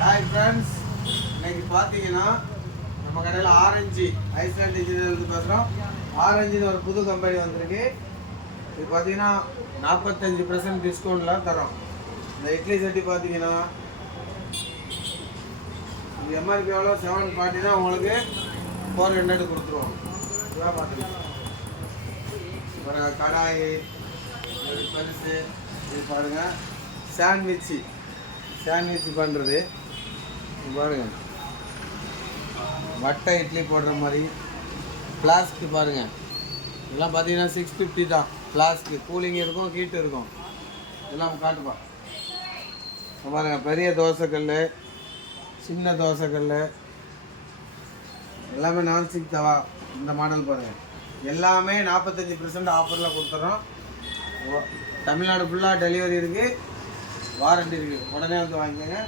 Hi friends, இன்னைக்கு பார்த்தீங்கன்னா நம்ம கடையில் ஆரஞ்சு ஐஸ்லாண்ட் இன்ஜினியர் பேசுகிறோம். ஆரஞ்சுன்னு ஒரு புது கம்பெனி வந்திருக்கு. இது பார்த்தீங்கன்னா 45% டிஸ்கவுண்ட்டில் தரோம். இந்த இட்லி சட்டி பார்த்தீங்கன்னா இது எம்ஆர்பி எவ்வளோ 740 தான், உங்களுக்கு 400 கொடுத்துருவோம். இதுதான் பார்த்துக்கலாம். கடாய் பெருசு இது பாருங்கள். சாண்ட்விச் பண்ணுறது பாருங்கள். வட்டை இட்லி போடுற மாதிரி ஃப்ளாஸ்க்கு பாருங்கள். இதெல்லாம் பார்த்தீங்கன்னா 650 தான். ஃப்ளாஸ்க்கு கூலிங் இருக்கும், ஹீட் இருக்கும். இதெல்லாம் காட்டுப்பா பாருங்கள். பெரிய தோசைக்கல், சின்ன தோசைக்கல் எல்லாமே நான்ஸ்டிக் தவா. இந்த மாடல் பாருங்கள். எல்லாமே 45% ஆஃபரில் கொடுத்துட்றோம். தமிழ்நாடு ஃபுல்லாக டெலிவரி இருக்குது, வாரண்டி இருக்குது. உடனே வந்து வாங்கிக்கோங்க.